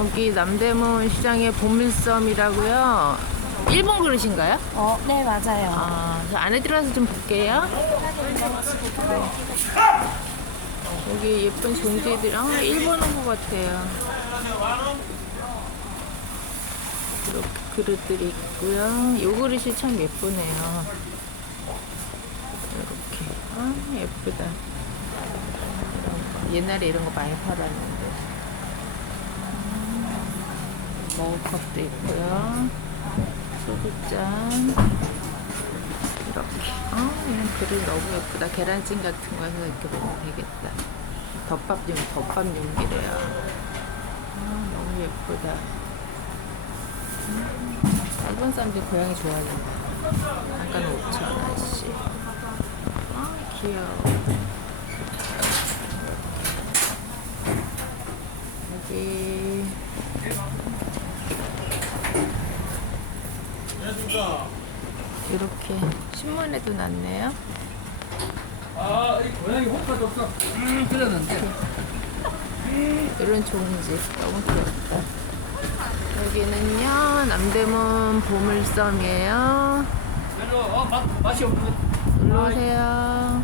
여기 남대문 시장의 보물섬이라고요. 일본 그릇인가요? 어, 네, 맞아요. 아, 저 안에 들어가서 좀 볼게요. 여기 예쁜 종지들, 아, 일본 온 것 같아요. 이렇게 그릇들이 있고요. 요 그릇이 참 예쁘네요. 이렇게, 아, 예쁘다. 이런 거. 옛날에 이런 거 많이 팔았는데. 음, 머그컵도 있고요. 소주잔. 이렇게. 아, 이런 그릇 너무 예쁘다. 계란찜 같은 거 해서 이렇게 먹으면 되겠다. 덮밥 용, 덮밥 용기래요. 아, 너무 예쁘다. 음, 일본 사람들 고양이 좋아하는 거. 잠깐 5천원씩. 아, 귀여워. 여기. 이렇게 신문에도 났네요. 아, 이 고양이 호까지 없어. 음, 그랬는데. 이런 종지 너무 귀엽다. 여기는요 남대문 보물섬이에요. 별로 어, 맛, 맛이 없는 놀러 오세요.